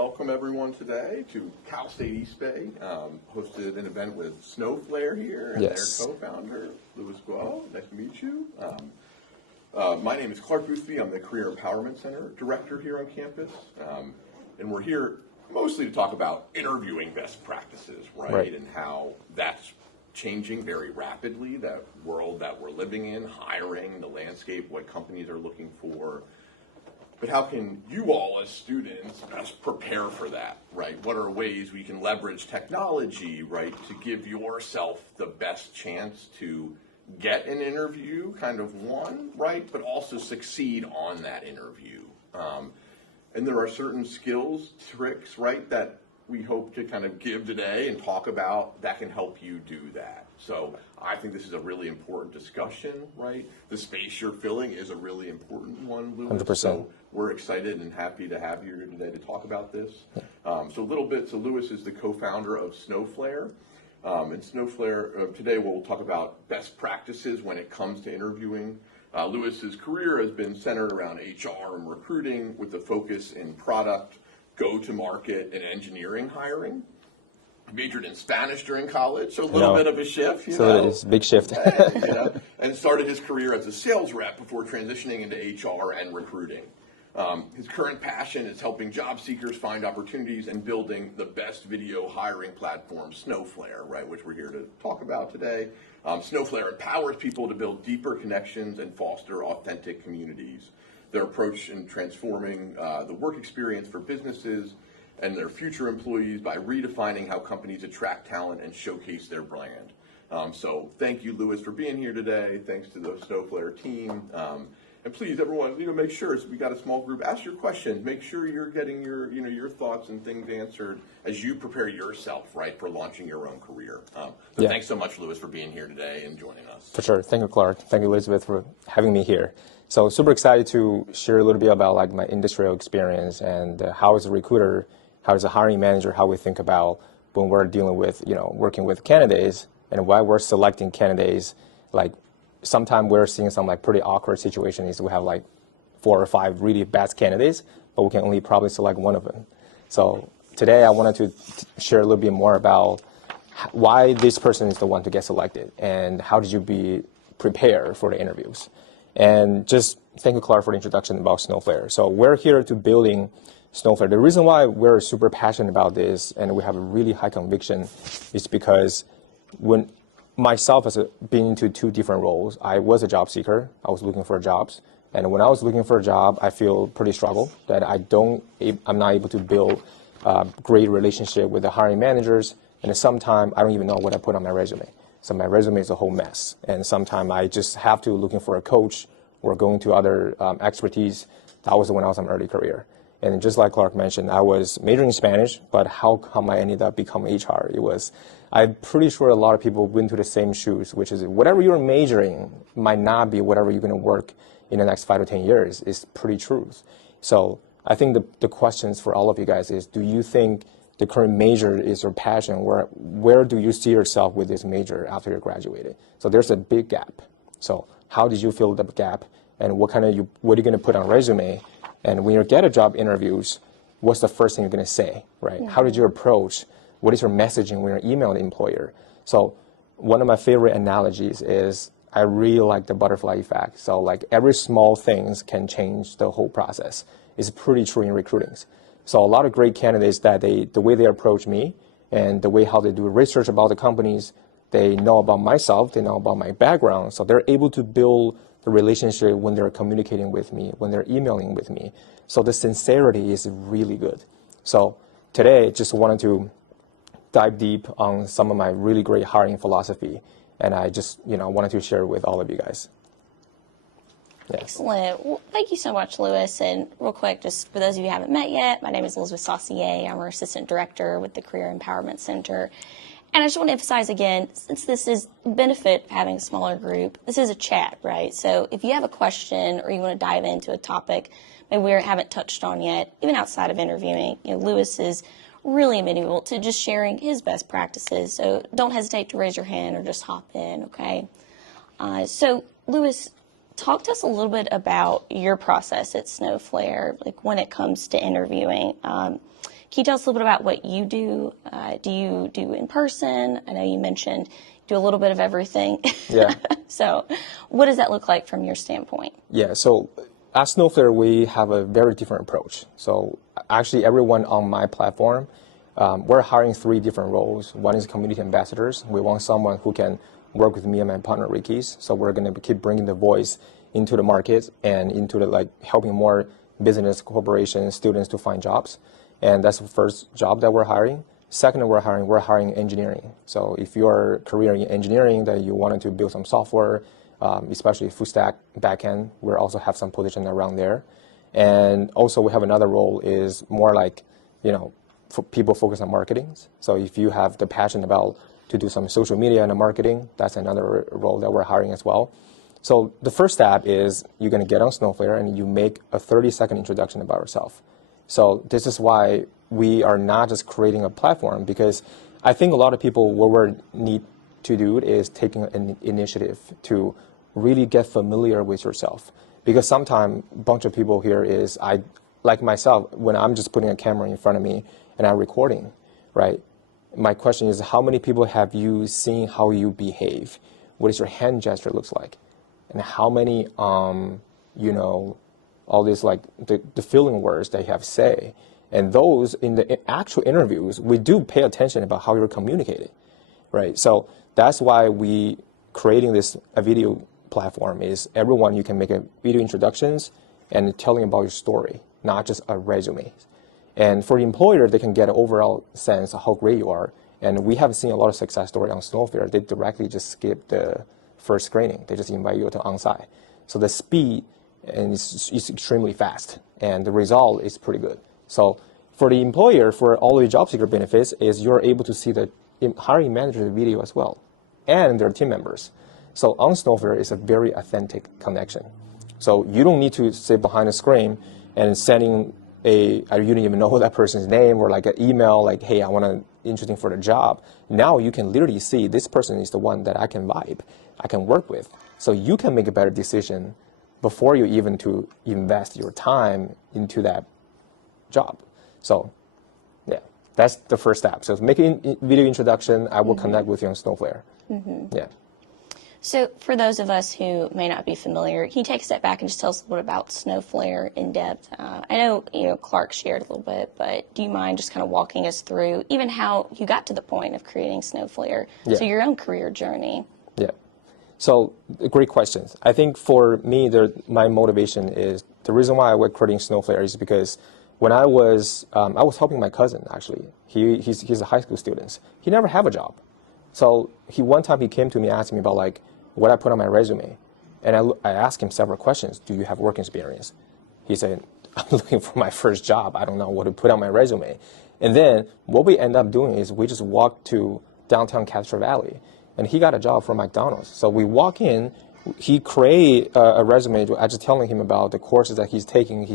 welcome everyone today to Cal State East Bay. Hosted an event with Snowflair here and their co-founder, Louis Guo. Nice to meet you. My name is Clark Boothby. I'm the Career Empowerment Center Director here on campus. And we're here mostly to talk about interviewing best practices, right? And how that's changing very rapidly, that world that we're living in, hiring, the landscape, what companies are looking for. But how can you all as students best prepare for that, right? What are ways we can leverage technology, right, to give yourself the best chance to get an interview, kind of one, right, but also succeed on that interview. And there are certain skills, tricks, right, that we hope to kind of give today and talk about that can help you do that. So I think this is a really important discussion, right? The space you're filling is a really important one, Louis. 100%. So we're excited and happy to have you here today to talk about this. So Louis is the co-founder of Snowflair. And Snowflair, today we'll talk about best practices when it comes to interviewing. Louis's career has been centered around HR and recruiting with a focus in product, go-to-market, and engineering hiring. Majored in Spanish during college, so a little bit of a shift. It's a big shift. And started his career as a sales rep before transitioning into HR and recruiting. His current passion is helping job seekers find opportunities and building the best video hiring platform, Snowflair, right, which we're here to talk about today. Snowflair empowers people to build deeper connections and foster authentic communities. Their approach in transforming the work experience for businesses and their future employees by redefining how companies attract talent and showcase their brand. So thank you, Louis, for being here today. Thanks to the Snowflair team. And please, everyone, make sure we got a small group. Ask your questions. Make sure you're getting your thoughts and things answered as you prepare yourself, right, for launching your own career. Thanks so much, Louis, for being here today and joining us. For sure. Thank you, Clark. Thank you, Elizabeth, for having me here. So super excited to share a little bit about like my industrial experience and how as a recruiter, how as a hiring manager, how we think about when we're dealing with, working with candidates and why we're selecting candidates. Like sometimes we're seeing some like pretty awkward situations. We have like 4 or 5 really bad candidates, but we can only probably select one of them. So today I wanted to share a little bit more about why this person is the one to get selected and how did you be prepared for the interviews. And just thank you, Clark, for the introduction about Snowflair. So we're here to building Snowflair. The reason why we're super passionate about this and we have a really high conviction is because when myself as being into 2 different roles, I was a job seeker. I was looking for jobs. And when I was looking for a job, I feel pretty struggle that I'm not able to build a great relationship with the hiring managers. And sometimes I don't even know what I put on my resume. So my resume is a whole mess. And sometimes I just have to looking for a coach or going to other expertise. That was when I was in early career. And just like Clark mentioned, I was majoring in Spanish, but how come I ended up becoming HR? I'm pretty sure a lot of people went to the same shoes, which is whatever you're majoring might not be whatever you're going to work in the next 5 to 10 years is pretty true. So I think the questions for all of you guys is, do you think the current major is your passion? Where do you see yourself with this major after you're graduated? So there's a big gap. So how did you fill the gap? And what are you going to put on resume? And when you get a job interviews, what's the first thing you're going to say, right? How did you approach? What is your messaging when you're emailing the employer? So one of my favorite analogies is I really like the butterfly effect. So like every small things can change the whole process. It's pretty true in recruiting. So a lot of great candidates that the way they approach me and the way how they do research about the companies, they know about myself, they know about my background. So they're able to build the relationship when they're communicating with me, when they're emailing with me. So the sincerity is really good. So today, just wanted to dive deep on some of my really great hiring philosophy. And I just, wanted to share with all of you guys. Yes. Excellent. Well, thank you so much, Louis. And real quick, just for those of you who haven't met yet, my name is Elizabeth Saucier. I'm our Assistant Director with the Career Empowerment Center. And I just want to emphasize again, since this is benefit of having a smaller group, this is a chat, right? So if you have a question or you want to dive into a topic maybe we haven't touched on yet, even outside of interviewing, Louis is really amenable to just sharing his best practices. So don't hesitate to raise your hand or just hop in, okay? So Louis, talk to us a little bit about your process at Snowflair, like when it comes to interviewing. Can you tell us a little bit about what you do? Do you do in person? I know you mentioned you do a little bit of everything. Yeah. So what does that look like from your standpoint? Yeah, so at Snowflair, we have a very different approach. So actually, everyone on my platform, we're hiring 3 different roles. One is community ambassadors. We want someone who can work with me and my partner, Ricky's. So we're going to keep bringing the voice into the market and into the helping more business, corporations, students to find jobs. And that's the first job that we're hiring. Second, we're hiring engineering. So if you're a career in engineering that you wanted to build some software, especially full stack backend, we also have some position around there. And also we have another role is more like, for people focused on marketing. So if you have the passion about to do some social media and marketing, that's another role that we're hiring as well. So the first step is you're going to get on Snowflair and you make a 30-second introduction about yourself. So this is why we are not just creating a platform, because I think a lot of people, what we need to do is taking an initiative to really get familiar with yourself. Because sometimes a bunch of people here is, like myself, when I'm just putting a camera in front of me and I'm recording, right? My question is, how many people have you seen how you behave? What is your hand gesture looks like? And how many, all these the feeling words that you have to say. And those in the actual interviews, we do pay attention about how you're communicating, right? So that's why we creating a video platform is everyone, you can make a video introductions and telling about your story, not just a resume. And for the employer, they can get an overall sense of how great you are. And we have seen a lot of success story on Snowflair. They directly just skip the first screening. They just invite you to onsite. So the speed is extremely fast, and the result is pretty good. So for the employer, for all the job seeker benefits, is you're able to see the hiring manager's video as well, and their team members. So on Snowflair is a very authentic connection. So you don't need to sit behind a screen and sending you don't even know that person's name, or an email hey, I want to interesting for the job. Now you can literally see this person is the one that I can vibe, I can work with. So you can make a better decision before you even to invest your time into that job. So yeah, that's the first step. So making video introduction, I will connect with you on Snowflair. Yeah. So for those of us who may not be familiar, can you take a step back and just tell us a little bit about Snowflair in depth? I know, Clark shared a little bit, but do you mind just kind of walking us through even how you got to the point of creating Snowflair? Yeah. So your own career journey. Yeah. So great questions. I think for me, my motivation is the reason why I was creating Snowflair is because when I was helping my cousin actually. He's a high school student. He never have a job. So one time he came to me asking me about what I put on my resume. And I asked him several questions. Do you have work experience? He said, I'm looking for my first job. I don't know what to put on my resume. And then what we end up doing is we just walked to downtown Castro Valley. And he got a job from McDonald's. So we walk in, he create a resume. I just telling him about the courses that he's taking,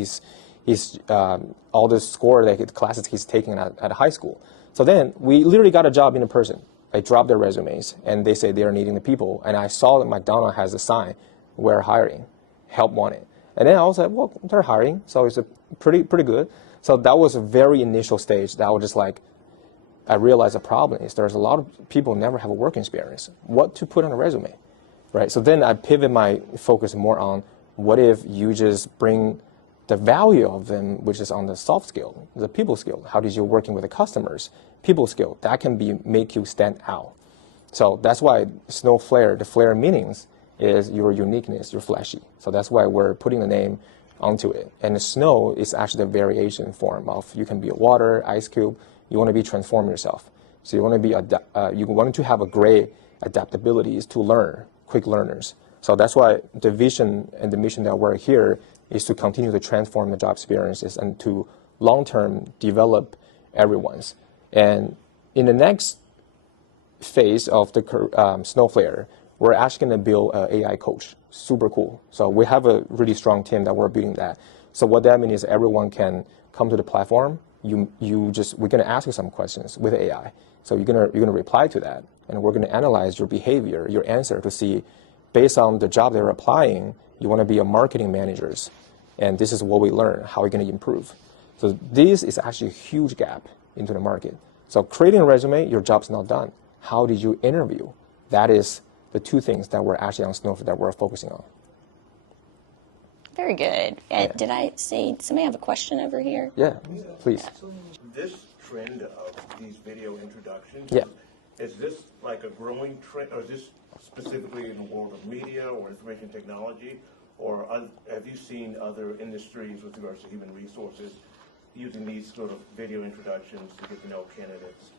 all the the classes he's taking at high school. So then we literally got a job in person. I dropped their resumes, and they say they are needing the people. And I saw that McDonald's has a sign, we're hiring, help wanted. And then I was like, well, they're hiring, so it's pretty good. So that was a very initial stage that I was just I realized the problem is there's a lot of people never have a work experience. What to put on a resume, right? So then I pivot my focus more on what if you just bring the value of them, which is on the soft skill, the people skill. How did you working with the customers? People skill, that can make you stand out. So that's why Snowflair, the Flair meanings is your uniqueness, your flashy. So that's why we're putting the name onto it. And the snow is actually the variation form of, you can be a water, ice cube, you want to be transform yourself. So you want to have a great adaptabilities to learn, quick learners. So that's why the vision and the mission that we're here is to continue to transform the job experiences and to long-term develop everyone's. And in the next phase of the Snowflair, we're actually going to build an AI coach. Super cool. So we have a really strong team that we're building that. So what that means is everyone can come to the platform. We're going to ask you some questions with AI. So you're going to reply to that, and we're going to analyze your behavior, your answer to see, based on the job they're applying, you want to be a marketing managers, and this is what we learn. How are you going to improve? So this is actually a huge gap into the market. So creating a resume, your job's not done. How did you interview? That is the two things that we're actually on Snowflake that we're focusing on. Very good. Did I see somebody have a question over here? Yeah, please. This trend of these video introductions, Yeah. is this like a growing trend, or is this specifically in the world of media or information technology, or have you seen other industries with regards to human resources using these sort of video introductions to get to know candidates?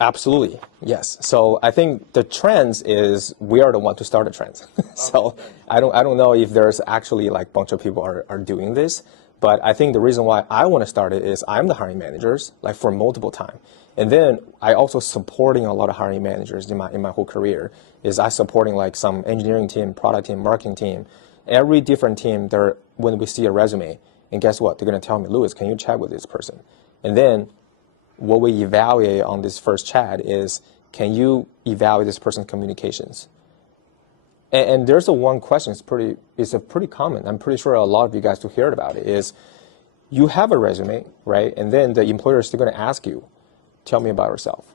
Absolutely, yes. So I think the trends is we are the one to start the trends. So I don't know if there's actually like a bunch of people are doing this, but I think the reason why I want to start it is I'm the hiring managers like for multiple time, and then I also supporting a lot of hiring managers in my whole career. Is I supporting like some engineering team, product team, marketing team, every different team. There when we see a resume, and guess what? They're gonna tell me, Louis, can you chat with this person? And then what we evaluate on this first chat is, can you evaluate this person's communications? And there's a one question, it's a pretty common, I'm pretty sure a lot of you guys who heard about it, is you have a resume, right? And then the employer is still gonna ask you, tell me about yourself.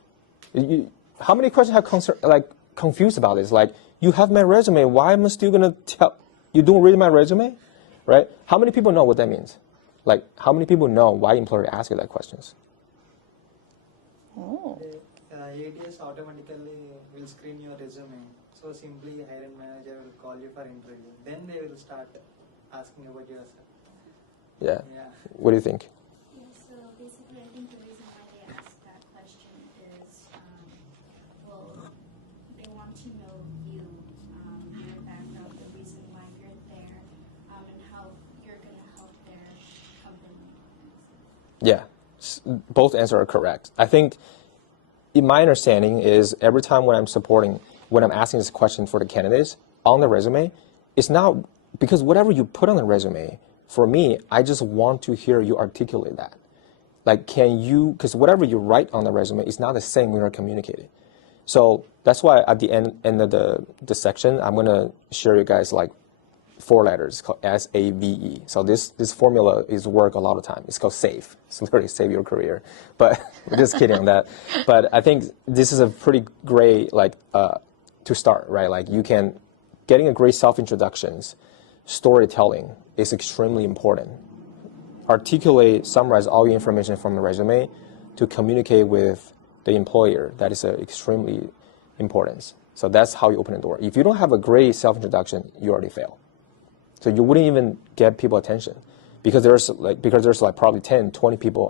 How many questions have confused about this? Like, you have my resume, why am I still gonna tell, you don't read my resume, right? How many people know what that means? Like, how many people know why employer ask you that questions? Oh. ATS automatically will screen your resume. So simply hiring manager will call you for interview. Then they will start asking about yourself. Yeah. Yeah. What do you think? Yeah, so basically I think the reason why they ask that question is, well, they want to know you, your background, the reason why you're there, and how you're going to help their company. Yeah, both answers are correct. I think in my understanding is every time when I'm asking this question for the candidates on the resume, it's not because whatever you put on the resume, for me, I just want to hear you articulate that. Like, because whatever you write on the resume is not the same when you're communicating. So that's why at the end of the section, I'm going to share you guys like 4 letters called SAVE. So this formula is work a lot of time. It's called SAVE. It's literally save your career. But we're just kidding on that. But I think this is a pretty great to start, right? Like getting a great self-introductions, storytelling is extremely important. Articulate, summarize all your information from the resume to communicate with the employer. That is extremely important. So that's how you open the door. If you don't have a great self-introduction, you already fail. So you wouldn't even get people attention because there's probably 10, 20 people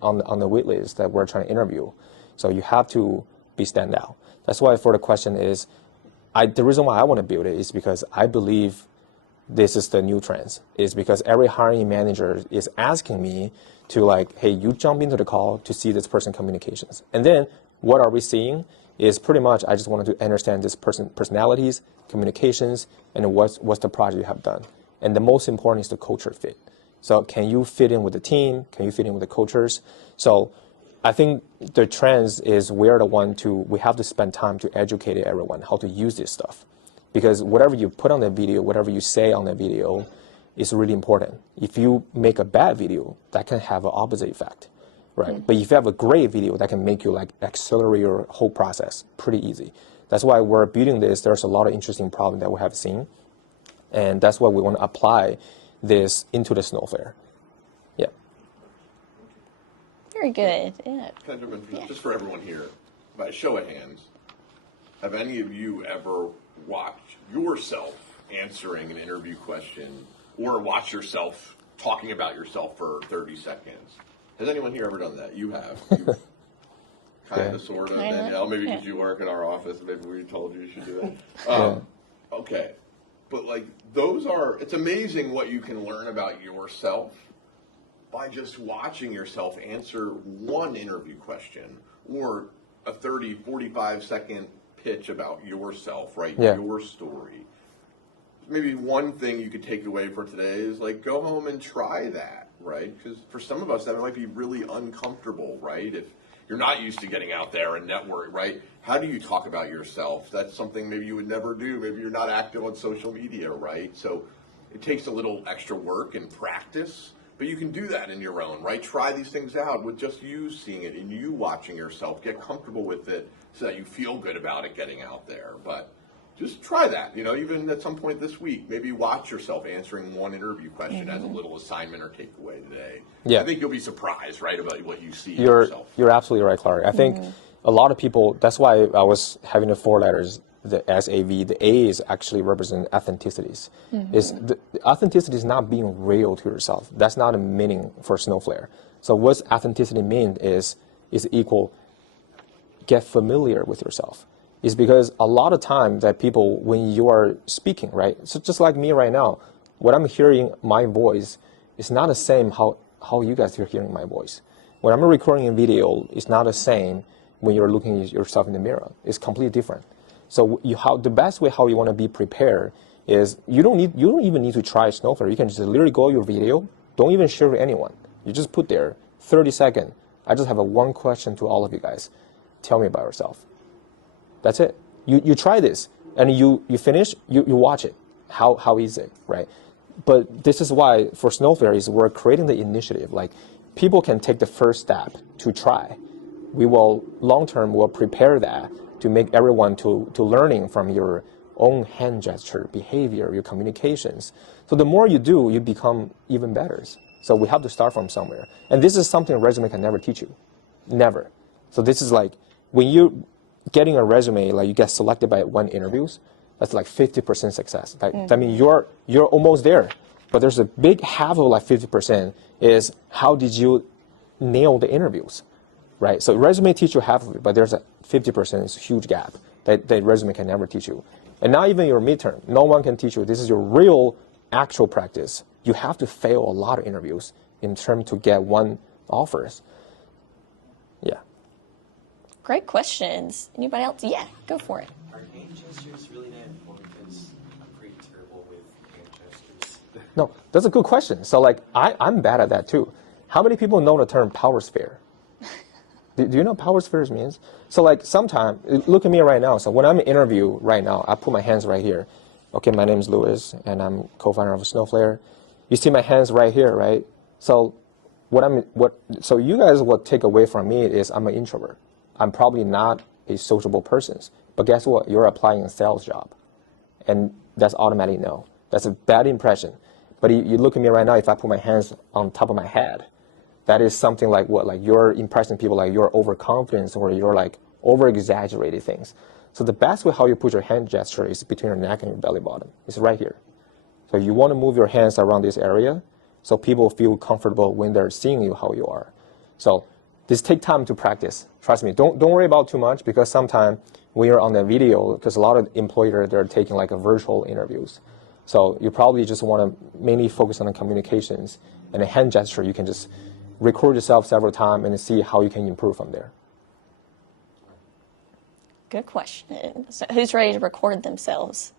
on the wait list that we're trying to interview. So you have to be stand out. That's why for the question is, the reason why I want to build it is because I believe this is the new trends, is because every hiring manager is asking me to hey, you jump into the call to see this person communications. And then what are we seeing is pretty much I just wanted to understand this personalities, communications, and what's the project you have done. And the most important is the culture fit. So can you fit in with the team? Can you fit in with the cultures? So I think the trends is we have to spend time to educate everyone how to use this stuff. Because whatever you put on the video, whatever you say on the video is really important. If you make a bad video, that can have an opposite effect, right? Mm-hmm. But if you have a great video, that can make you accelerate your whole process pretty easy. That's why we're building this. There's a lot of interesting problems that we have seen. And that's why we want to apply this into the Snowflair. Yeah. Very good. Yeah. Can I jump in? Just for everyone here, by show of hands, have any of you ever watched yourself answering an interview question or watch yourself talking about yourself for 30 seconds? Has anyone here ever done that? You have. Kind of, sort of. Danielle, maybe because you work in our office, maybe we told you should do it. Okay. But it's amazing what you can learn about yourself by just watching yourself answer one interview question or a 30, 45-second pitch about yourself, right? Yeah. Your story. Maybe one thing you could take away for today is go home and try that, right? Because for some of us that might be really uncomfortable, right? If you're not used to getting out there and network, right? How do you talk about yourself? That's something maybe you would never do. Maybe you're not active on social media, right? So it takes a little extra work and practice, But you can do that in your own, right? Try these things out with just you seeing it and you watching yourself. Get comfortable with it so that you feel good about it getting out there. But just try that, even at some point this week. Maybe watch yourself answering one interview question as a little assignment or takeaway today. Yeah. I think you'll be surprised, right, about what you see in You're yourself. you're absolutely right, Clark. I think a lot of people. That's why I was having the 4 letters, the SAV. The A is actually represent authenticities. Is the authenticity is not being real to yourself. That's not a meaning for Snowflair. So what authenticity means is equal. Get familiar with yourself. Is because a lot of times that people, when you are speaking, right? So just like me right now, what I'm hearing my voice is not the same how you guys are hearing my voice. When I'm recording a video, it's not the same when you're looking at yourself in the mirror. It's completely different. So the best way how you want to be prepared is you don't even need to try Snowflare. You can just literally go your video. Don't even share with anyone. You just put there 30 seconds. I just have one question to all of you guys. Tell me about yourself. That's it. You try this and you finish, you watch it. How easy, right? But this is why for Snowflair is we're creating the initiative. Like people can take the first step to try. We will long term will prepare that to make everyone to learning from your own hand gesture, behavior, your communications. So the more you do, you become even better. So we have to start from somewhere. And this is something a resume can never teach you. Never. So this is like when you getting a resume, like you get selected by 1 interviews, that's like 50% success. I mean, you're almost there, but there's a big half of like 50% is how did you nail the interviews, right? So resume teach you half of it, but there's a 50% is a huge gap that resume can never teach you. And not even your midterm, no one can teach you. This is your real actual practice. You have to fail a lot of interviews in terms to get 1 offers. Yeah. Great questions. Anybody else? Yeah, go for it. Are hand gestures really that important? Because I'm pretty terrible with hand gestures. No, that's a good question. So like I'm bad at that too. How many people know the term power sphere? Do you know what power spheres means? So like sometimes, look at me right now. So when I'm in an interview right now, I put my hands right here. Okay, my name is Louis and I'm co-founder of Snowflair. You see my hands right here, right? So so you guys what take away from me is I'm an introvert. I'm probably not a sociable person. But guess what? You're applying a sales job. And that's automatically no. That's a bad impression. But you look at me right now, if I put my hands on top of my head, that is something like what? Like you're impressing people like you're overconfident or you're like over-exaggerating things. So the best way how you put your hand gesture is between your neck and your belly button. It's right here. So you want to move your hands around this area so people feel comfortable when they're seeing you how you are. So this take time to practice. Trust me. Don't worry about too much because sometimes when you're on the video, because a lot of employers they're taking like a virtual interviews. So you probably just want to mainly focus on the communications and a hand gesture. You can just record yourself several times and see how you can improve from there. Good question. So who's ready to record themselves?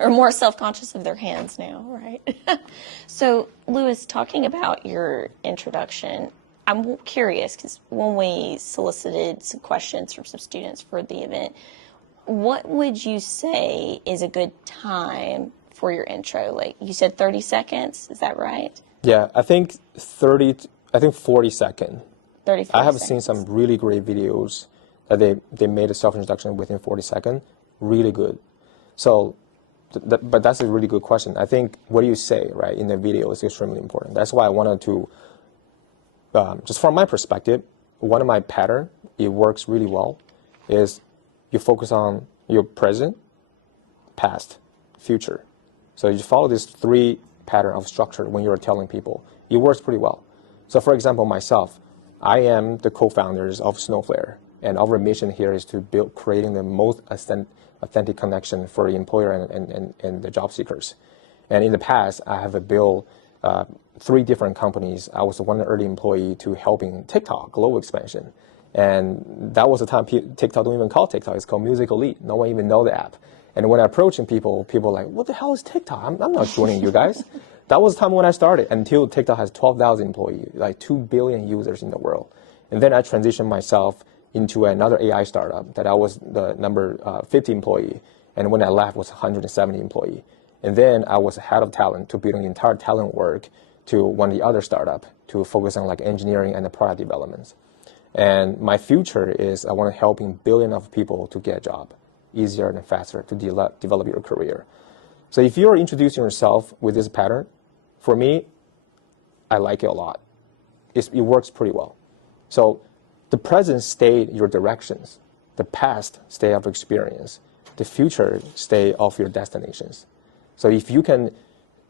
Or more self-conscious of their hands now, right? So, Louis, talking about your introduction, I'm curious because when we solicited some questions from some students for the event, what would you say is a good time for your intro? Like you said 30 seconds, is that right? Yeah, I think 40 seconds. 30, I have seconds. seen some really great videos that they made a self-introduction within 40 seconds. Really good. So, but that's a really good question. I think what do you say, right, in the video is extremely important. That's why I wanted to, just from my perspective, one of my pattern, it works really well, is you focus on your present, past, future. So you follow this 3 pattern of structure when you're telling people. It works pretty well. So for example, myself, I am the co-founders of Snowflair, and our mission here is to build creating the most authentic connection for the employer and the job seekers. And in the past, I have built 3 different companies. I was one early employee to helping TikTok global expansion. And that was the time TikTok don't even call TikTok. It's called Music Elite. No one even know the app. And when I approaching people are like, what the hell is TikTok? I'm not joining you guys. That was the time when I started until TikTok has 12,000 employees, like 2 billion users in the world. And then I transitioned myself into another AI startup that I was the number 50 employee. And when I left was 170 employee. And then I was head of talent to build an entire talent work to one of the other startup to focus on like engineering and the product development. And my future is I want to helping billions of people to get a job easier and faster to develop your career. So if you're introducing yourself with this pattern, for me, I like it a lot. It works pretty well. So the present stay your directions. The past stay of experience. The future stay of your destinations. So if you can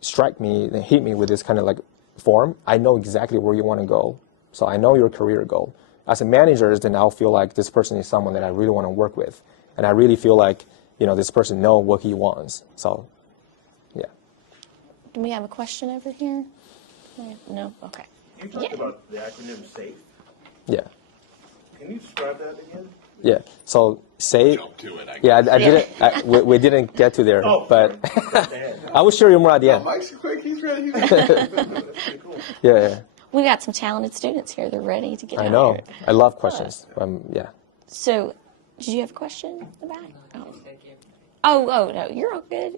strike me and hit me with this kind of like form, I know exactly where you want to go. So I know your career goal. As a manager, then I'll feel like this person is someone that I really want to work with. And I really feel like, this person knows what he wants. So, yeah. Do we have a question over here? No? Okay. You talked about the acronym SAFE. Yeah. Can you describe that again? Yeah. So SAFE. Jump to it, I Yeah, guess. I didn't. We didn't get to there, Oh, but sorry. I will share you more at the end. Mike's quick, he's ready. That's pretty cool. Yeah. We got some talented students here. They're ready to get I out know. here. I love questions. Yeah. So, did you have a question in the back? Oh, no, you're all good.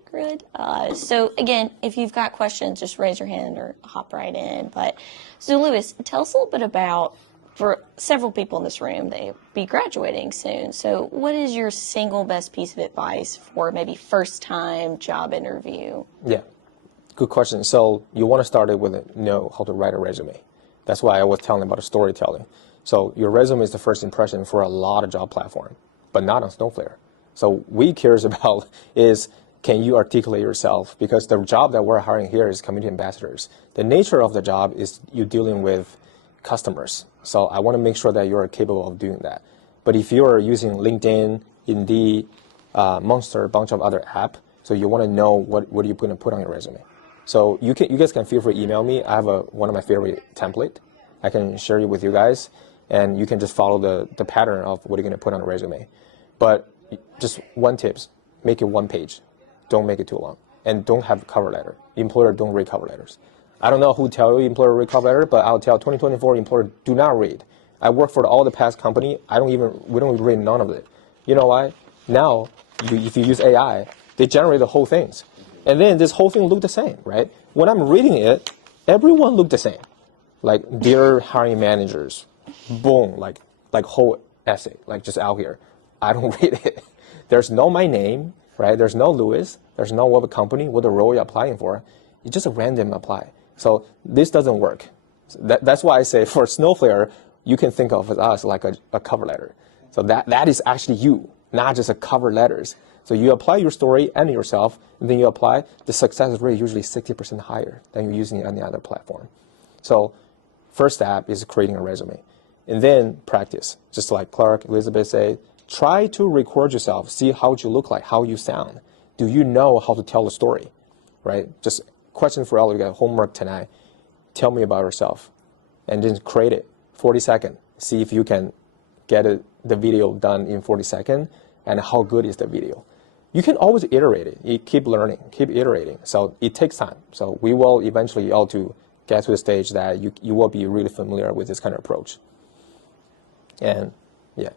So, again, if you've got questions, just raise your hand or hop right in. So, Lewis, tell us a little bit about, for several people in this room, they'll be graduating soon. So, what is your single best piece of advice for maybe first-time job interview? Yeah. Good question. So, you want to start it with know how to write a resume. That's why I was telling about the storytelling. So, your resume is the first impression for a lot of job platforms, but not on Snowflair. So we cares about is can you articulate yourself? Because the job that we're hiring here is community ambassadors. The nature of the job is you dealing with customers. So I want to make sure that you're capable of doing that. But if you're using LinkedIn, Indeed, Monster, a bunch of other app, so you want to know what are you going to put on your resume. So you guys can feel free to email me. I have one of my favorite template. I can share it with you guys, and you can just follow the pattern of what you're going to put on a resume. But just one tips, make it one page. Don't make it too long. And don't have a cover letter. Employer don't read cover letters. I don't know who tell you employer read cover letter, but I'll tell 2024 employer do not read. I work for all the past company. we don't read none of it. You know why? Now, if you use AI, they generate the whole things. And then this whole thing look the same, right? When I'm reading it, everyone look the same. Like, dear hiring managers, boom, like whole essay, like just out here. I don't read it. There's no my name, right? There's no Lewis. There's no what the company, what the role you're applying for. It's just a random apply. So this doesn't work. That's why I say for Snowflair, you can think of us like a cover letter. So that is actually you, not just a cover letters. So you apply your story and yourself, and then you apply. The success rate usually 60% higher than you're using any other platform. So first step is creating a resume. And then practice, just like Clark, Elizabeth say, try to record yourself, see how you look like, how you sound. Do you know how to tell a story, right? Just question for all of you guys, homework tonight. Tell me about yourself, and then create it, 40 seconds. See if you can get the video done in 40 seconds, and how good is the video. You can always iterate it. You keep learning, keep iterating. So it takes time. So we will eventually all to get to the stage that you will be really familiar with this kind of approach. And yeah.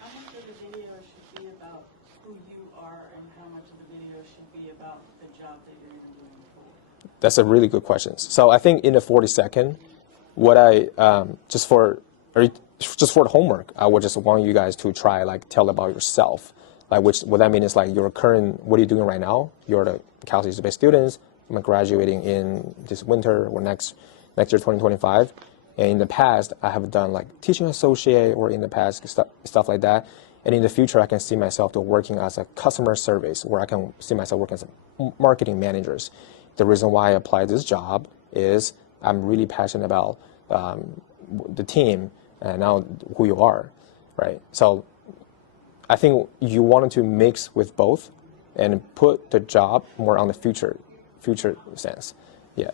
How much of the video should be about who you are, and how much of the video should be about the job that you're interviewing for? That's a really good question. So I think in the 40 second, what I just for the homework, I would just want you guys to try tell about yourself. What that means is your current, what are you doing right now? You're the Cal State students. I'm graduating in this winter or next year, 2025. And in the past, I have done teaching associate or in the past stuff like that. And in the future, I can see myself working as a customer service, where I can see myself working as a marketing managers. The reason why I applied this job is I'm really passionate about the team and now who you are, right? So I think you wanted to mix with both and put the job more on the future sense. Yeah.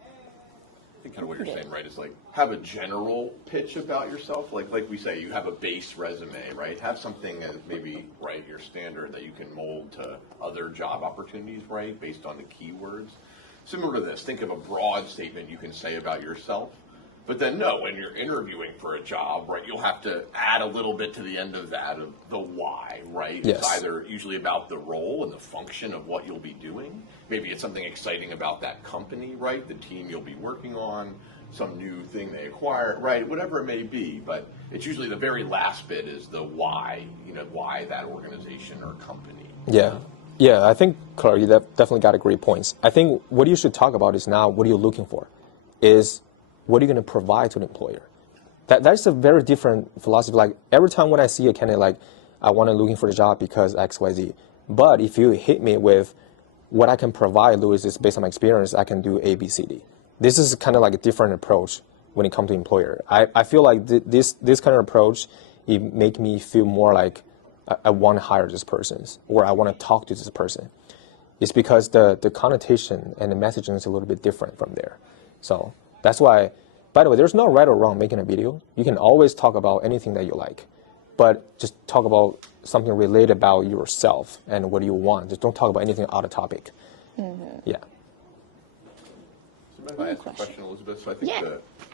I think kind of what you're saying, right, is have a general pitch about yourself. Like we say, you have a base resume, right? Have something as maybe, right, your standard that you can mold to other job opportunities, right, based on the keywords. Similar to this, think of a broad statement you can say about yourself. But then no, when you're interviewing for a job, right, you'll have to add a little bit to the end of that of the why, right? Yes. It's either usually about the role and the function of what you'll be doing. Maybe it's something exciting about that company, right? The team you'll be working on, some new thing they acquire, right? Whatever it may be. But it's usually the very last bit is the why, why that organization or company. Yeah. Yeah, I think, Clark, you definitely got a great points. I think what you should talk about is now what are you looking for? Is what are you going to provide to the employer? That's a very different philosophy. Like every time when I see a candidate, like I want to looking for the job because X, Y, Z. But if you hit me with what I can provide, Louis, is based on my experience, I can do A, B, C, D. This is kind of like a different approach when it comes to employer. I feel like this kind of approach, it make me feel more like I want to hire this person or I want to talk to this person. It's because the connotation and the messaging is a little bit different from there. So that's why, by the way, there's no right or wrong making a video. You can always talk about anything that you like, but just talk about something related about yourself and what you want. Just don't talk about anything out of topic. Mm-hmm. Yeah. So I ask a question, Elizabeth? So I think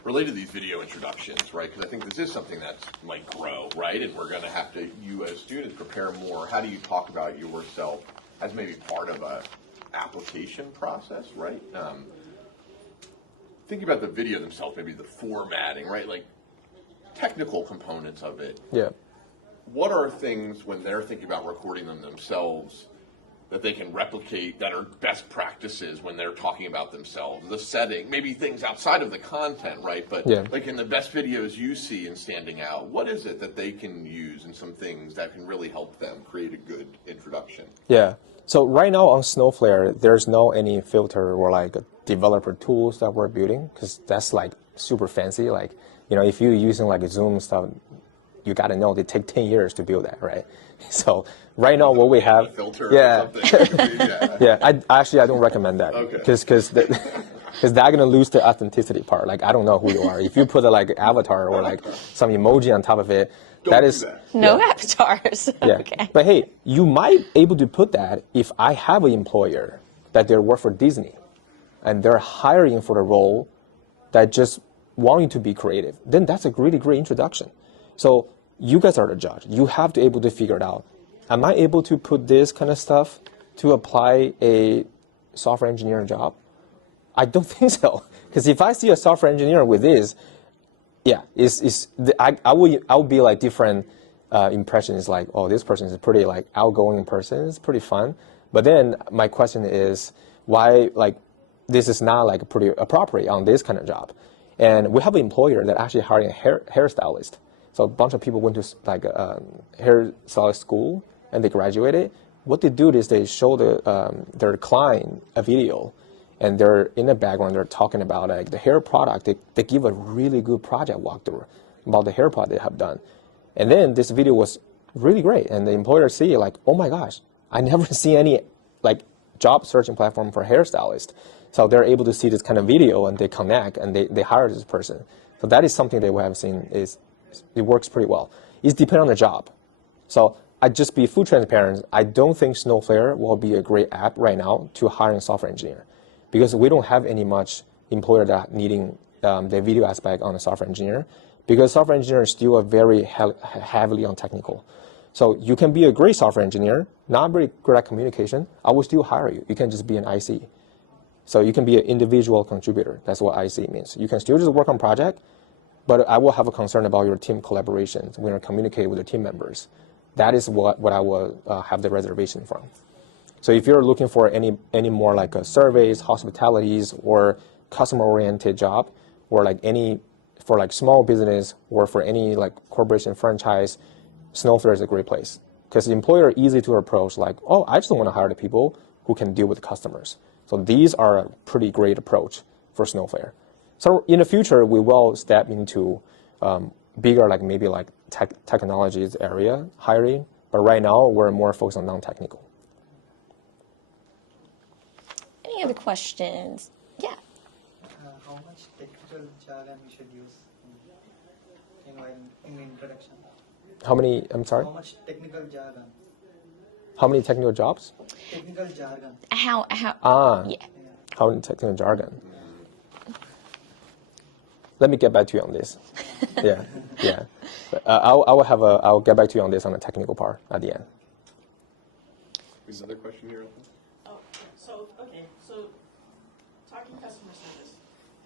related to these video introductions, right? Because I think this is something that might grow, right? And we're going to have to, you as students, prepare more. How do you talk about yourself as maybe part of a application process, right? Thinking about the video themselves, maybe the formatting, right? Like technical components of it. Yeah. What are things when they're thinking about recording them themselves that they can replicate that are best practices when they're talking about themselves? The setting, maybe things outside of the content, right? But like in the best videos you see and standing out, what is it that they can use and some things that can really help them create a good introduction? Yeah. So right now on Snowflair, there's no any filter or like developer tools that we're building because that's like super fancy. Like, if you're using like Zoom stuff, you got to know they take 10 years to build that, right? So right now what we have, filter yeah, or something. yeah. I don't recommend that because they're gonna lose the authenticity part. Like I don't know who you are. If you put a like avatar or like some emoji on top of it, no avatars. Yeah. Okay. But hey, you might able to put that if I have an employer that they work for Disney and they're hiring for the role that just want you to be creative, then that's a really great introduction. So you guys are the judge. You have to able to figure it out. Am I able to put this kind of stuff to apply a software engineering job? I don't think so. Because if I see a software engineer with this, yeah, I will be like different impressions. Like, oh, this person is a pretty like outgoing person. It's pretty fun. But then my question is, why like this is not like pretty appropriate on this kind of job? And we have an employer that actually hiring a hairstylist. So a bunch of people went to like hairstylist school and they graduated. What they do is they show their client a video, and they're in the background. They're talking about like the hair product. They give a really good project walkthrough about the hair product they have done, and then this video was really great. And the employer see like, oh my gosh, I never see any like job searching platform for hairstylist. So they're able to see this kind of video and they connect and they hire this person. So that is something that we have seen it works pretty well. It depends on the job. So I just be full transparent. I don't think Snowflair will be a great app right now to hiring a software engineer because we don't have any much employer that needing the video aspect on a software engineer because software engineer is still a very heavily on technical. So you can be a great software engineer, not very good at communication. I will still hire you. You can just be an IC. So you can be an individual contributor. That's what IC means. You can still just work on project, but I will have a concern about your team collaborations when you communicate with the team members. That is what I will have the reservation from. So if you're looking for any more like surveys, hospitalities, or customer-oriented job, or like for like small business or for any like corporation franchise, Snowflair is a great place because the employer is easy to approach. Like, oh, I just want to hire the people who can deal with customers. So these are a pretty great approach for Snowflair. So in the future, we will step into bigger, like maybe like technologies area hiring. But right now, we're more focused on non-technical. Any other questions? Yeah. How much technical jargon we should use in the introduction? How many, I'm sorry? How much technical jargon? How many technical jobs? Technical jargon. How How many technical jargon? let me get back to you on this. Yeah, yeah. I'll get back to you on this on the technical part at the end. There's another question here. Oh, so talking customer service.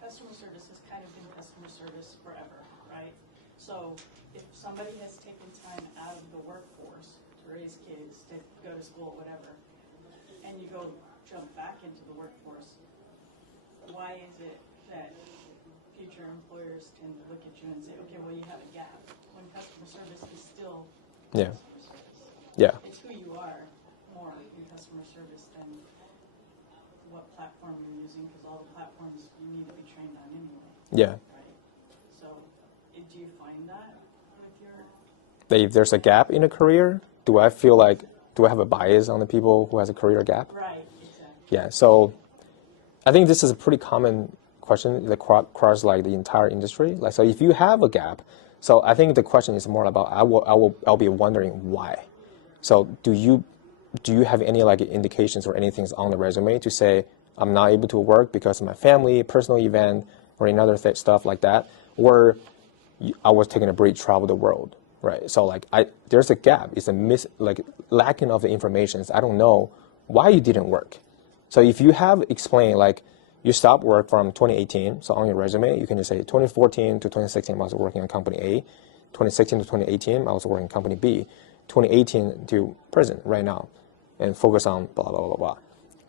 Customer service has kind of been customer service forever, right? So if somebody has taken time out of the workforce to raise kids, to go to school, whatever, and you go jump back into the workforce, why is it that future employers tend to look at you and say, okay, well, you have a gap, when customer service is still Yeah. customer service? Yeah. It's who you are more in customer service than what platform you're using, because all the platforms you need to be trained on anyway, Yeah. right? So, do you find that with your... That if there's a gap in a career, do I have a bias on the people who has a career gap? Right, exactly. Yeah. So I think this is a pretty common question that across like the entire industry. Like, so if you have a gap, so I think the question is more about I'll be wondering why. So do you have any like indications or anything on the resume to say I'm not able to work because of my family, personal event, or any other stuff like that, or I was taking a break, travel the world, right? So like there's a gap. It's a lacking of the information. I don't know why you didn't work. So if you have explained like you stopped work from 2018, so on your resume you can just say 2014 to 2016 I was working on company A, 2016 to 2018 I was working on company B, 2018 to present right now, and focus on blah blah blah blah.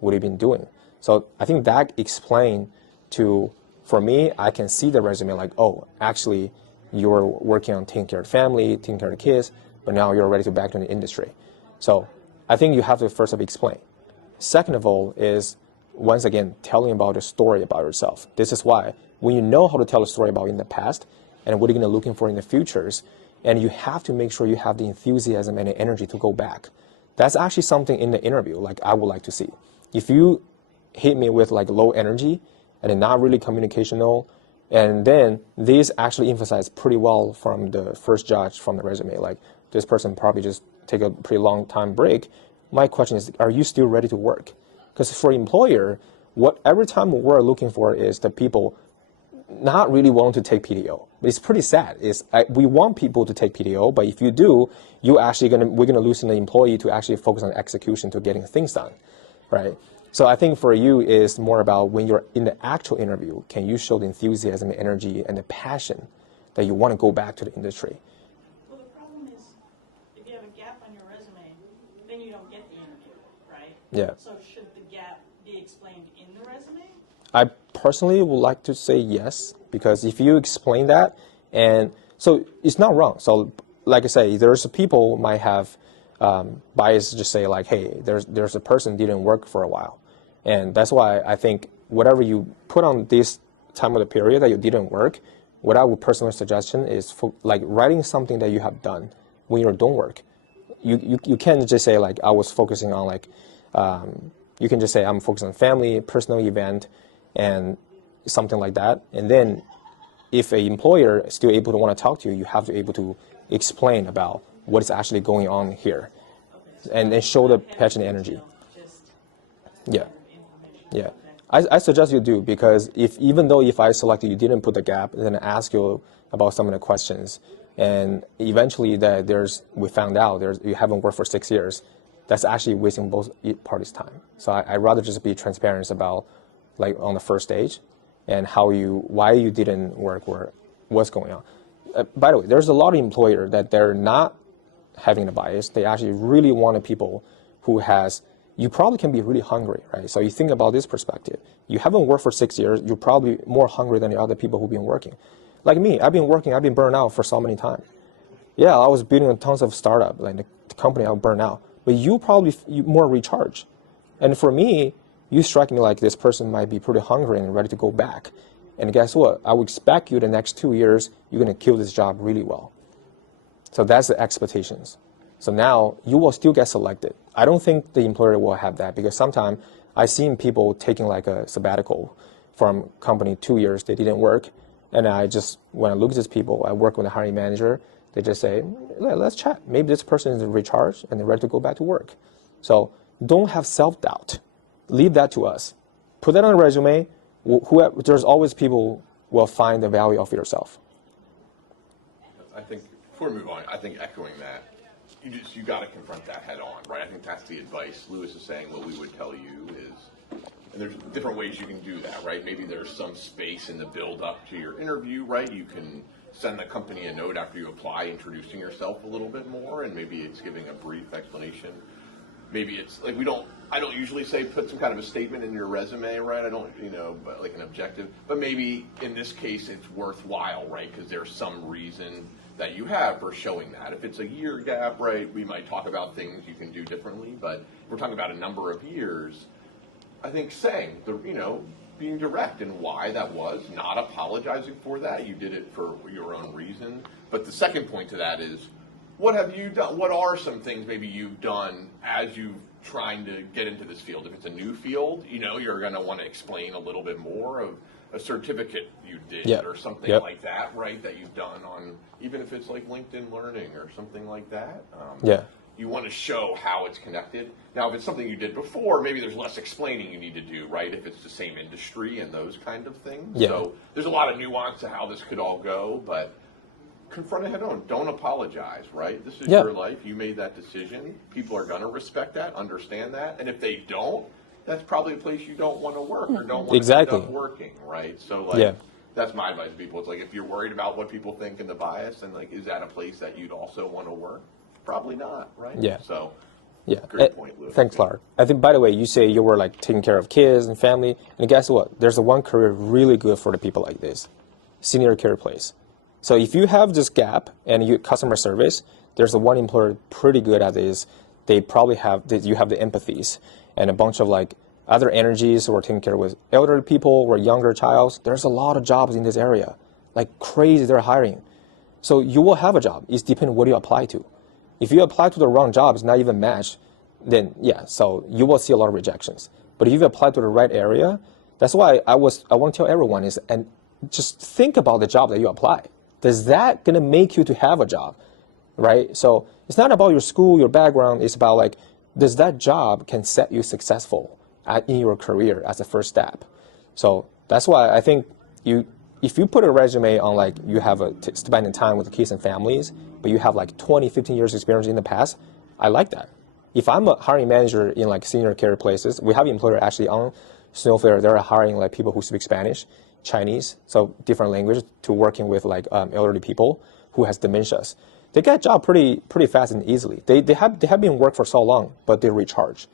What have you been doing? So I think that explain for me, I can see the resume like, oh, actually you're working on taking care of family, taking care of kids, but now you're ready to back to the industry. So I think you have to first of explain. Second of all is, once again, telling about a story about yourself. This is why when you know how to tell a story about in the past and what you're going to looking for in the futures, and you have to make sure you have the enthusiasm and the energy to go back. That's actually something in the interview like I would like to see. If you hit me with like low energy and not really communicational, and then these actually emphasize pretty well from the first judge from the resume, like this person probably just take a pretty long time break. My question is, are you still ready to work? Because for employer, every time we're looking for is the people not really want to take PTO. But it's pretty sad. We want people to take PTO, but if you do, we're gonna loosen the employee to actually focus on execution to getting things done, right? So I think for you is more about when you're in the actual interview, can you show the enthusiasm, the energy, and the passion that you want to go back to the industry? Well, the problem is, if you have a gap on your resume, then you don't get the interview, right? Yeah. So should the gap be explained in the resume? I personally would like to say yes, because if you explain that, and so it's not wrong. So like I say, there's people might have bias, just say like, hey, there's a person didn't work for a while. And that's why I think whatever you put on this time of the period that you didn't work, what I would personally suggestion is like writing something that you have done when you don't work. You can't just say like I was focusing on like, you can just say I'm focused on family, personal event, and something like that. And then if an employer is still able to want to talk to you, you have to be able to explain about what is actually going on here, and then show the passion and energy. Yeah, yeah. I suggest you do, because even though if I selected you didn't put the gap, then I ask you about some of the questions, and eventually we found out you haven't worked for 6 years. That's actually wasting both parties' time. So I'd rather just be transparent about like on the first stage and why you didn't work or what's going on. By the way, there's a lot of employers that they're not having a bias. They actually really want people who you probably can be really hungry, right? So you think about this perspective. You haven't worked for 6 years. You're probably more hungry than the other people who've been working. Like me, I've been working, I've been burned out for so many times. Yeah, I was building tons of startup, like the company I burned out. But you probably more recharged. And for me, you strike me like this person might be pretty hungry and ready to go back. And guess what? I would expect you the next 2 years, you're going to kill this job really well. So that's the expectations. So now you will still get selected. I don't think the employer will have that, because sometimes I've seen people taking like a sabbatical from company 2 years, they didn't work. And when I look at these people, I work with a hiring manager, they just say, let's chat. Maybe this person is recharged and they're ready to go back to work. So don't have self-doubt. Leave that to us. Put that on a resume. There's always people will find the value of yourself. I think before we move on, I think echoing that, you got to confront that head on, right? I think that's the advice Lewis is saying. What we would tell you is, and there's different ways you can do that, right? Maybe there's some space in the build up to your interview, right? You can send the company a note after you apply, introducing yourself a little bit more, and maybe it's giving a brief explanation. Maybe it's like I don't usually say put some kind of a statement in your resume, right? I don't, but like an objective. But maybe in this case it's worthwhile, right? Because there's some reason that you have for showing that. If it's a year gap, right, we might talk about things you can do differently. But if we're talking about a number of years, I think saying, being direct and why that was, not apologizing for that. You did it for your own reason. But the second point to that is, what have you done? What are some things maybe you've done as you've trying to get into this field? If it's a new field, you're going to want to explain a little bit more of a certificate you did or something like that, right? That you've done on, even if it's like LinkedIn Learning or something like that. You want to show how it's connected. Now, if it's something you did before, maybe there's less explaining you need to do, right? If it's the same industry and those kind of things. So there's a lot of nuance to how this could all go, but confront it head on. Don't apologize, right? This is your life. You made that decision. People are going to respect that, understand that. And if they don't, that's probably a place you don't want to work or don't want to end up working, right? So, that's my advice to people. It's like, if you're worried about what people think and the bias, and like, is that a place that you'd also want to work? Probably not, right? So, great point, Lewis. Thanks, Clark. I think, by the way, you say you were like taking care of kids and family, and guess what? There's a one career really good for the people like this, senior care place. So if you have this gap and you customer service, there's a one employer pretty good at this. They probably you have the empathies and a bunch of like other energies or taking care with elderly people or younger childs. There's a lot of jobs in this area, like crazy. They're hiring, so you will have a job. It's depending what you apply to. If you apply to the wrong job, it's not even matched, then so you will see a lot of rejections. But if you apply to the right area, that's why I want to tell everyone and just think about the job that you apply. Is that going to make you to have a job, right? So it's not about your school, your background. It's about like, does that job can set you successful in your career as a first step? So that's why I think if you put a resume on like you have spending time with the kids and families, but you have like 20, 15 years experience in the past, I like that. If I'm a hiring manager in like senior care places, we have an employer actually on Snowflair. They're hiring like people who speak Spanish, Chinese, so different language, to working with like elderly people who has dementias. They get a job pretty fast and easily. They have been work for so long, but they recharge.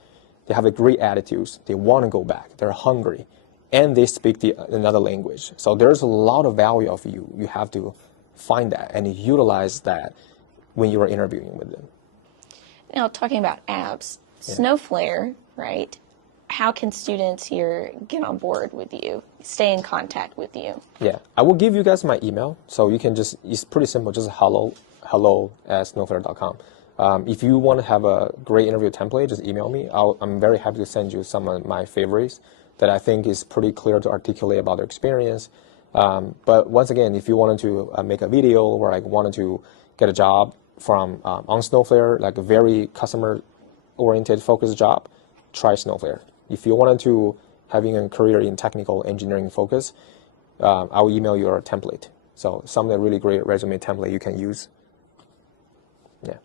They have a great attitudes. They want to go back. They're hungry, and they speak another language. So there's a lot of value of you. You have to find that and utilize that when you are interviewing with them. Now, talking about apps, Snowflair, right? How can students here get on board with you, stay in contact with you? Yeah, I will give you guys my email, so you can it's pretty simple, just hello@snowflair.com. If you want to have a great interview template, just email me. I'm very happy to send you some of my favorites that I think is pretty clear to articulate about their experience. But once again, if you wanted to make a video or like wanted to get a job from on Snowflair, like a very customer-oriented focused job, try Snowflair. If you wanted to having a career in technical engineering focus, I'll email you a template. So some of the really great resume template you can use. Yeah.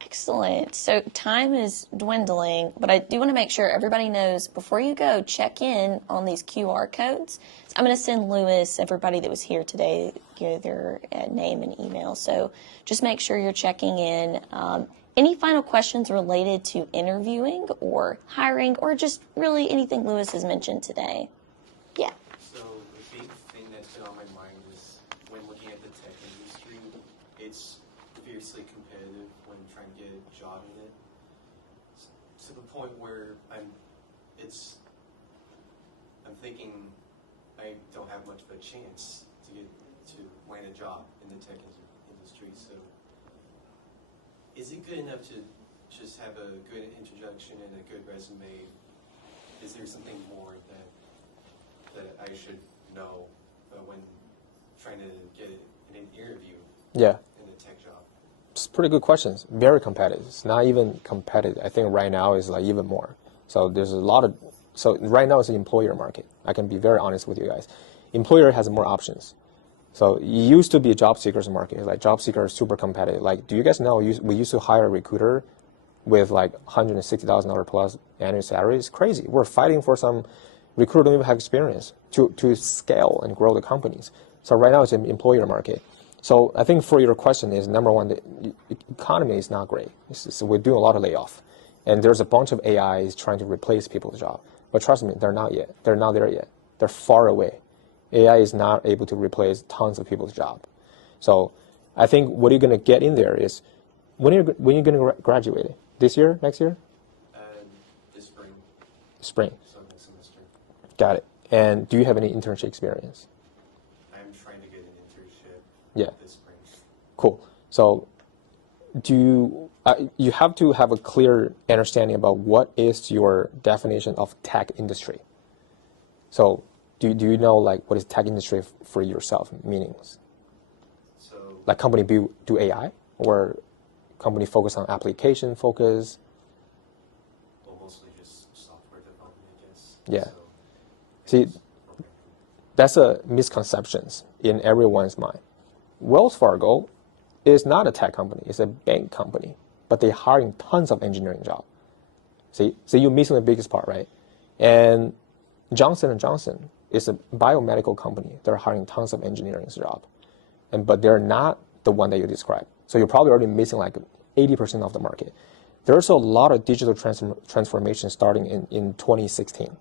Excellent. So time is dwindling, but I do want to make sure everybody knows before you go, check in on these QR codes. So I'm going to send Lewis, everybody that was here today, their name and email. So just make sure you're checking in. Any final questions related to interviewing or hiring or just really anything Lewis has mentioned today? Yeah. So the big thing that's been on my mind is when looking at the tech industry, it's fiercely competitive when trying to get a job in it. To the point where I'm thinking I don't have much of a chance to land a job in the tech industry. So is it good enough to just have a good introduction and a good resume? Is there something more that I should know when trying to get an interview in a tech job? It's pretty good questions. Very competitive. It's not even competitive. I think right now is like even more. So there's a lot of, so right now it's an employer market. I can be very honest with you guys. employer has more options. So it used to be a job seekers market. Like job seekers are super competitive. Like, do you guys know we used to hire a recruiter with like $160,000 plus annual salary? It's crazy. We're fighting for some recruiter don't even have experience to scale and grow the companies. So right now it's an employer market. So I think for your question is, number one, the economy is not great. We're doing a lot of layoff. And there's a bunch of AIs trying to replace people's job. But trust me, they're not yet. They're not there yet. They're far away. AI is not able to replace tons of people's job. So I think what you're going to get in there is, when you're going to graduate? This year? Next year? This spring. Spring. So next semester. Got it. And do you have any internship experience? I'm trying to get an internship this spring. Cool. So you have to have a clear understanding about what is your definition of tech industry. So do you know like what is tech industry for yourself meanings? So Like company do AI or company focus on application focus? well, mostly just software development, I guess. Yeah. So, See, just programming. that's a misconceptions in everyone's mind. Wells Fargo is not a tech company, it's a bank company, but they're hiring tons of engineering jobs. See, so you're missing the biggest part, right? And Johnson & Johnson is a biomedical company. They're hiring tons of engineering jobs, but they're not the one that you described. So you're probably already missing like 80% of the market. There's a lot of digital transformation starting in 2016.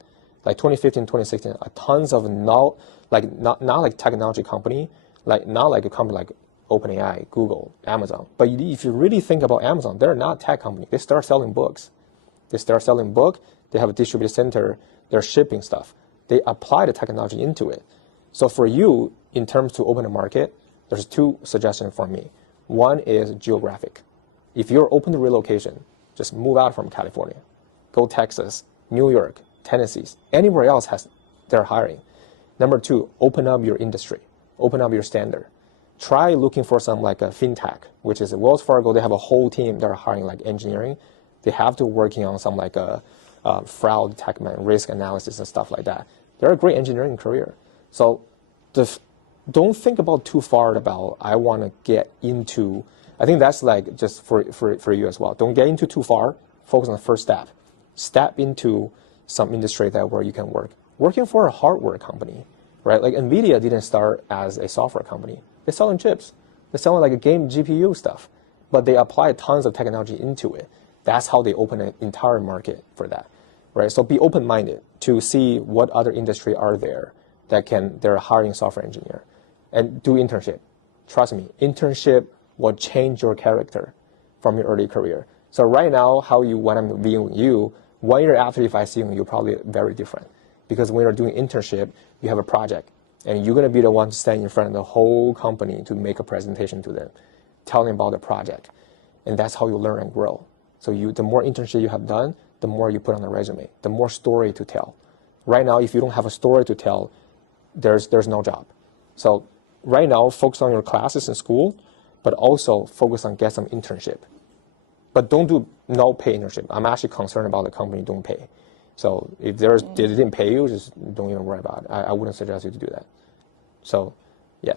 Like 2015, 2016, tons of not like technology company, like not like a company like OpenAI, Google, Amazon. But if you really think about Amazon, they're not a tech company. They start selling books. They have a distributed center, they're shipping stuff. They apply the technology into it. So for you, in terms to open a market, there's two suggestions for me. One is geographic. If you're open to relocation, just move out from California. Go Texas, New York, Tennessee, anywhere else they're hiring. Number two, open up your industry, open up your standard. Try looking for some like a fintech, which is Wells Fargo. They have a whole team that are hiring like engineering. They have to working on some like a fraud detection, risk analysis and stuff like that. They're a great engineering career. So don't think about too far about I want to get into. I think that's like just for you as well. Don't get into too far. Focus on the first step. Step into some industry where you can work. Working for a hardware company, right? Like NVIDIA didn't start as a software company. They're selling chips. They're selling like a game GPU stuff, but they apply tons of technology into it. That's how they open an entire market for that, right? So be open-minded to see what other industry are there they're hiring software engineer, and do internship. Trust me, internship will change your character from your early career. So right now, when I'm viewing you, 1 year after if I see you, you're probably very different. Because when you're doing internship, you have a project, and you're going to be the one to stand in front of the whole company to make a presentation to them, tell them about the project. And that's how you learn and grow. So the more internship you have done, the more you put on the resume, the more story to tell. Right now, if you don't have a story to tell, there's no job. So right now, focus on your classes in school, but also focus on get some internship. But don't do no pay internship. I'm actually concerned about the company don't pay. So if they didn't pay you, just don't even worry about it. I wouldn't suggest you to do that. So, yeah.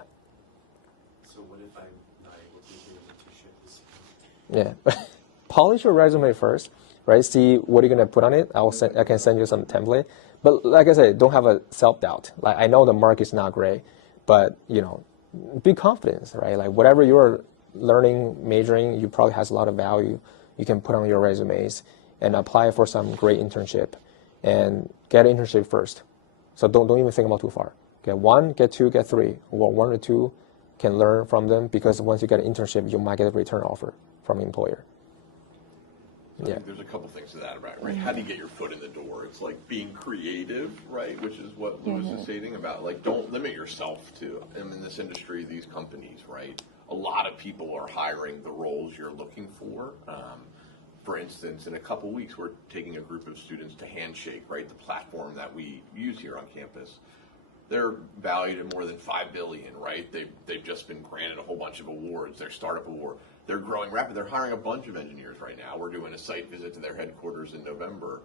So what if I'm not able to do an internship this year? Yeah. Polish your resume first, right? See what you're going to put on it. I can send you some template. But like I said, don't have a self-doubt. Like I know the market's not great, but be confident, right? Like whatever you're learning, majoring, you probably has a lot of value. You can put on your resumes and apply for some great internship and get an internship first. So don't even think about too far. Get 1, get 2, get 3. Well, 1 or 2 can learn from them, because once you get an internship, you might get a return offer from an employer. I think there's a couple things to that, right? How do you get your foot in the door? It's like being creative, right? Which is what Louis is stating about, like, don't limit yourself to, in this industry, these companies, right? A lot of people are hiring the roles you're looking for. For instance, in a couple weeks, we're taking a group of students to Handshake, right? The platform that we use here on campus. They're valued at more than $5 billion, right? They've just been granted a whole bunch of awards. Their startup award. They're growing rapidly. They're hiring a bunch of engineers right now. We're doing a site visit to their headquarters in November.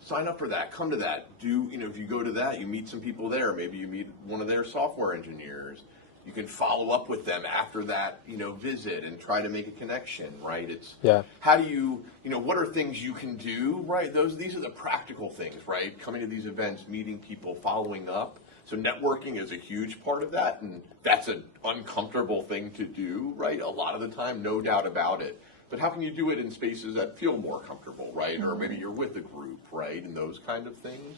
sign up for that, come to that. If you go to that, you meet some people there. Maybe you meet one of their software engineers. You can follow up with them after that, visit and try to make a connection, right? It's how do you, what are things you can do, right? These are the practical things, right? Coming to these events, meeting people, following up. So networking is a huge part of that, and that's an uncomfortable thing to do, right? A lot of the time, no doubt about it. But how can you do it in spaces that feel more comfortable, right? Or maybe you're with a group, right? And those kind of things.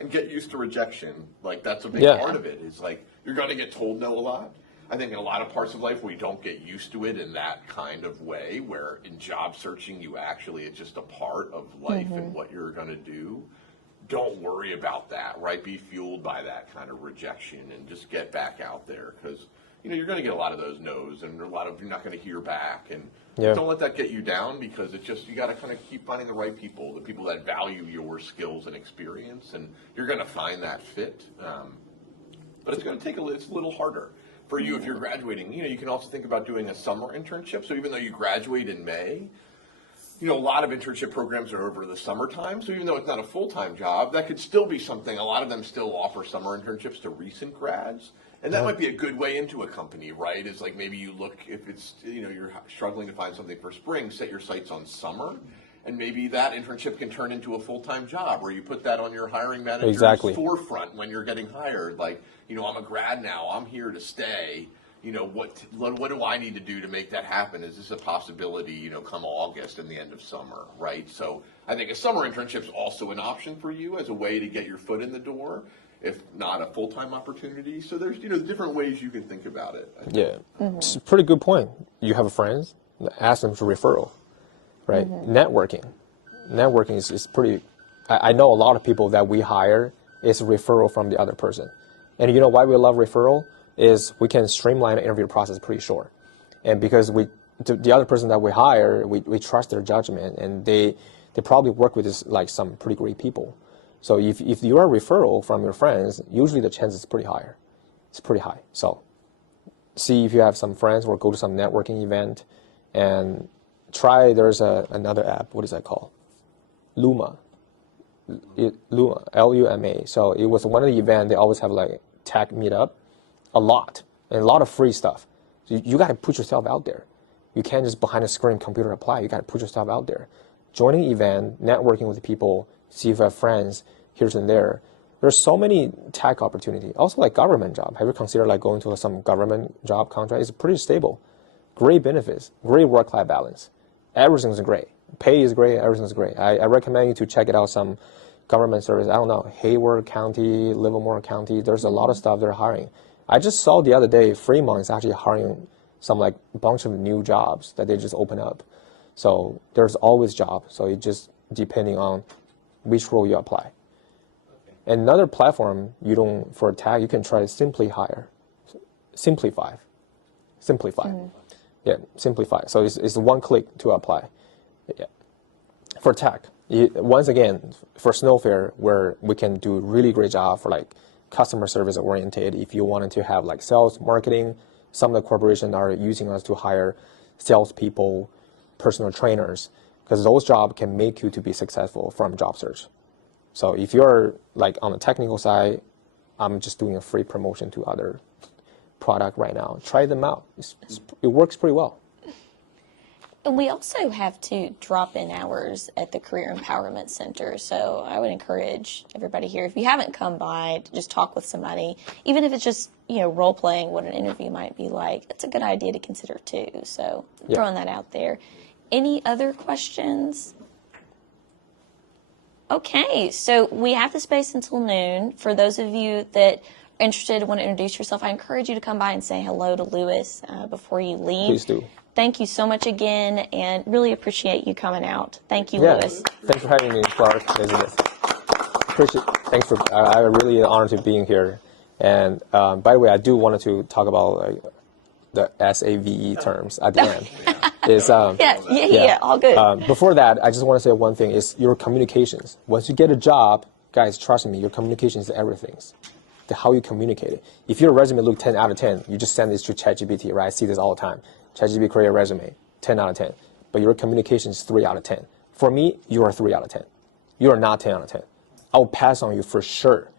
And get used to rejection. Like, that's a big part of it. It's like, you're going to get told no a lot. I think in a lot of parts of life, we don't get used to it in that kind of way, where in job searching, it's just a part of life and what you're going to do. Don't worry about that, right? Be fueled by that kind of rejection and just get back out there, because you're going to get a lot of those no's, and a lot of you're not going to hear back, and don't let that get you down, because you got to kind of keep finding the right people, the people that value your skills and experience, and you're going to find that fit. But it's going to take it's a little harder for you if you're graduating. You can also think about doing a summer internship. So even though you graduate in May, a lot of internship programs are over the summertime. So even though it's not a full-time job, that could still be something. A lot of them still offer summer internships to recent grads. And that might be a good way into a company, right? Is like maybe you look, if it's, you're struggling to find something for spring, set your sights on summer. And maybe that internship can turn into a full-time job, where you put that on your hiring manager's forefront when you're getting hired. Like, I'm a grad now, I'm here to stay. What do I need to do to make that happen? Is this a possibility, come August and the end of summer, right? So I think a summer internship is also an option for you as a way to get your foot in the door, if not a full-time opportunity. So there's, different ways you can think about it. It's a pretty good point. You have friends, ask them for referral, right? Networking is pretty, I know a lot of people that we hire is referral from the other person. And you know why we love referral? Is we can streamline the interview process pretty short. And because the other person that we hire, we trust their judgment, and they probably work with some pretty great people. So if you are a referral from your friends, usually the chance is pretty higher. It's pretty high. So see if you have some friends, or go to some networking event, and try, there's another app, what is that called? Luma, Luma. So it was one of the events, they always have tech meetup, a lot of free stuff. So you got to put yourself out there. You can't just behind a screen computer apply. You got to put yourself out there. Joining an event, networking with people, see if you have friends here and there. There's so many tech opportunity. Also government job. Have you considered going to some government job contract? It's pretty stable. Great benefits, great work-life balance. Everything's great. Pay is great, everything's great. I recommend you to check it out, some government service. I don't know, Hayward County, Livermore County. There's a lot of stuff they're hiring. I just saw the other day, Fremont is actually hiring some bunch of new jobs that they just open up. So there's always jobs. So it just depending on which role you apply. Okay. Another platform for a tag, you can try Simply Hire. Simplify. Yeah, Simplify. So it's one click to apply. Yeah. For tech, once again, for Snowflair, where we can do a really great job for customer service oriented. If you wanted to have sales, marketing, some of the corporations are using us to hire salespeople, personal trainers, because those jobs can make you to be successful from job search. So if you're on the technical side, I'm just doing a free promotion to other product right now. Try them out. It works pretty well. And we also have to drop in hours at the Career Empowerment Center. So I would encourage everybody here, if you haven't come by, to just talk with somebody, even if it's just, role playing what an interview might be like. It's a good idea to consider too. So throwing that out there. Any other questions? Okay, so we have the space until noon. For those of you that are interested, want to introduce yourself, I encourage you to come by and say hello to Louis before you leave. Please do. Thank you so much again, and really appreciate you coming out. Thank you, Louis. Thanks for having me, Clark. I really honored to being here. And by the way, I do wanted to talk about the SAVE terms at the end. All good. Before that, I just want to say one thing: is your communications. Once you get a job, guys, trust me, your communication is everything. How you communicate it. If your resume look 10 out of 10, you just send this to ChatGPT, right? I see this all the time. ChatGPT create a resume, 10 out of 10. But your communication is 3 out of 10. For me, you are 3 out of 10. you are not 10 out of 10. I'll pass on you for sure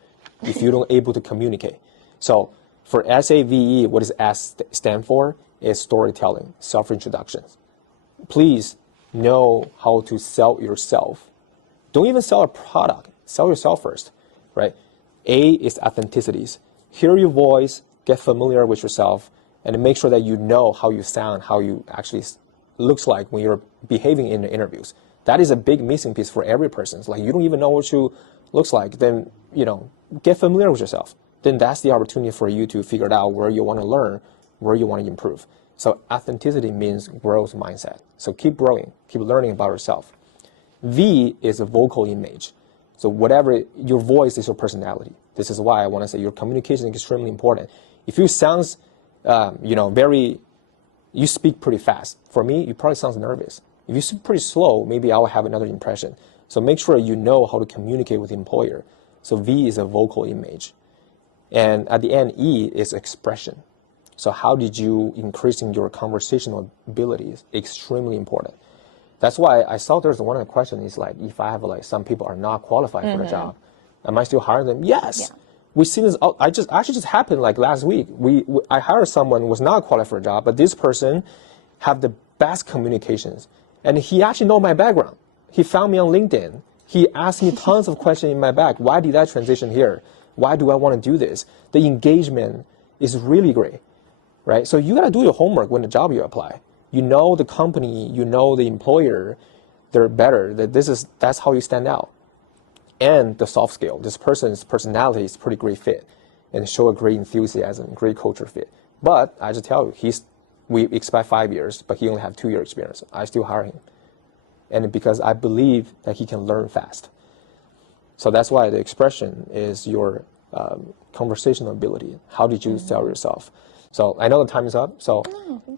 if you don't able to communicate. So for SAVE, what does S stand for? Is storytelling, self-introductions. Please know how to sell yourself. Don't even sell a product. Sell yourself first, right? A is authenticities. Hear your voice, get familiar with yourself, and make sure that you know how you sound, how you actually looks like when you're behaving in the interviews. That is a big missing piece for every person. It's like you don't even know what you looks like. Then, get familiar with yourself. Then that's the opportunity for you to figure out where you want to learn, where you want to improve. So authenticity means growth mindset. So keep growing, keep learning about yourself. V is a vocal image. So whatever, your voice is your personality. This is why I want to say your communication is extremely important. If you sound, you speak pretty fast. For me, you probably sound nervous. If you speak pretty slow, maybe I will have another impression. So make sure you know how to communicate with the employer. So V is a vocal image. And at the end, E is expression. So how did you increasing your conversational abilities? Extremely important. That's why I saw there's one of the questions is like, if I have some people are not qualified for the job, am I still hiring them? Yes. Yeah. We've seen this. Actually just happened like last week. I hired someone who was not qualified for a job, but this person have the best communications, and he actually know my background. He found me on LinkedIn. He asked me tons of questions in my back. Why did I transition here? Why do I want to do this? The engagement is really great, right? So you got to do your homework when the job you apply. You know the company, you know the employer, they're better. That's how you stand out. And the soft skill. This person's personality is pretty great fit and show a great enthusiasm, great culture fit. But I just tell you, we expect 5 years, but he only have 2 year experience. I still hire him. And because I believe that he can learn fast. So that's why the expression is your conversational ability. How did you sell yourself? So I know the time is up. So,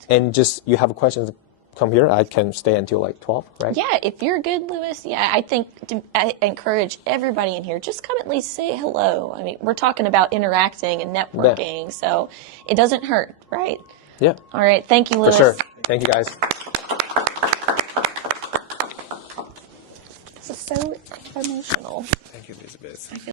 and just you have questions, come here. I can stay until like 12, right? Yeah, if you're good, Louis, I think I encourage everybody in here, just come at least say hello. I mean, we're talking about interacting and networking, so it doesn't hurt, right? Yeah. All right, thank you, Louis. For sure. Thank you, guys. This is so emotional. Thank you, Elizabeth.